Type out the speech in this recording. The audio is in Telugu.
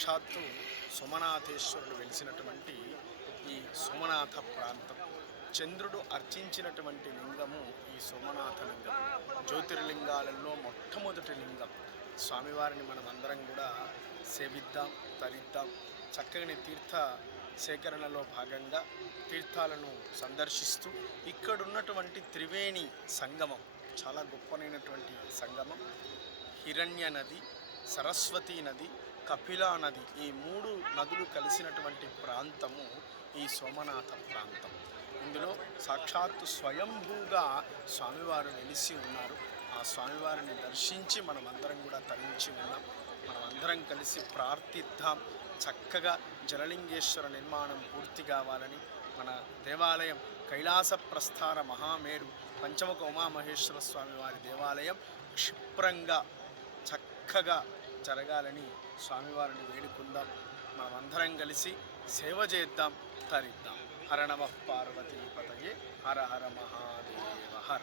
సాక్షాత్తు సోమనాథేశ్వరుడు వెలిసినటువంటి ఈ సోమనాథ ప్రాంతం. చంద్రుడు అర్చించినటువంటి లింగము ఈ సోమనాథ లింగం. జ్యోతిర్లింగాలలో మొట్టమొదటి లింగం. స్వామివారిని మనమందరం కూడా సేవిద్దాం, తరిద్దాం. చక్కని తీర్థ సేకరణలో భాగంగా తీర్థాలను సందర్శిస్తూ ఇక్కడున్నటువంటి త్రివేణి సంగమం చాలా గొప్పనైనటువంటి సంగమం. హిరణ్య నది, సరస్వతీ నది, కపిలా నది, ఈ మూడు నదులు కలిసినటువంటి ప్రాంతము ఈ సోమనాథ ప్రాంతం. ఇందులో సాక్షాత్తు స్వయంభూగా స్వామివారు వెలిసి ఉన్నారు. ఆ స్వామివారిని దర్శించి మనమందరం కూడా తరించి ఉన్నాం. మనమందరం కలిసి ప్రార్థిద్దాం. చక్కగా జలలింగేశ్వర నిర్మాణం పూర్తి కావాలని, మన దేవాలయం కైలాస ప్రస్థాన మహామేరు పంచముఖ ఉమామహేశ్వర స్వామి వారి దేవాలయం క్షిప్రంగా చక్కగా జరగాలని స్వామివారిని వేడుకుందాం. మనమందరం కలిసి సేవ చేద్దాం, తరిద్దాం. హర నమః పార్వతీపతయే. హర హర మహాదేవ హర.